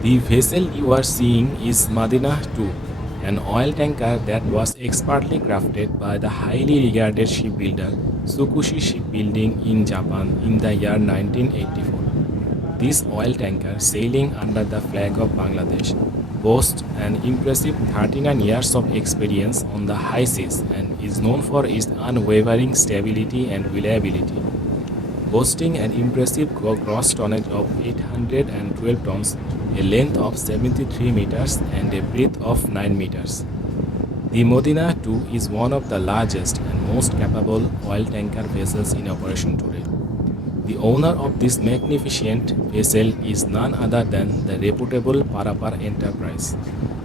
The vessel you are seeing is MADINAH 2, an oil tanker that was expertly crafted by the highly regarded shipbuilder SOKOOSHI Shipbuilding in Japan in the year 1984. This oil tanker, sailing under the flag of Bangladesh, boasts an impressive 39 years of experience on the high seas and is known for its unwavering stability and reliability. Boasting an impressive gross tonnage of 812 tons, a length of 73 meters, and a breadth of 9 meters. The Modina 2 is one of the largest and most capable oil tanker vessels in operation today. The owner of this magnificent vessel is none other than the reputable Parapar Enterprise,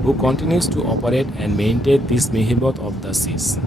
who continues to operate and maintain this behemoth of the seas.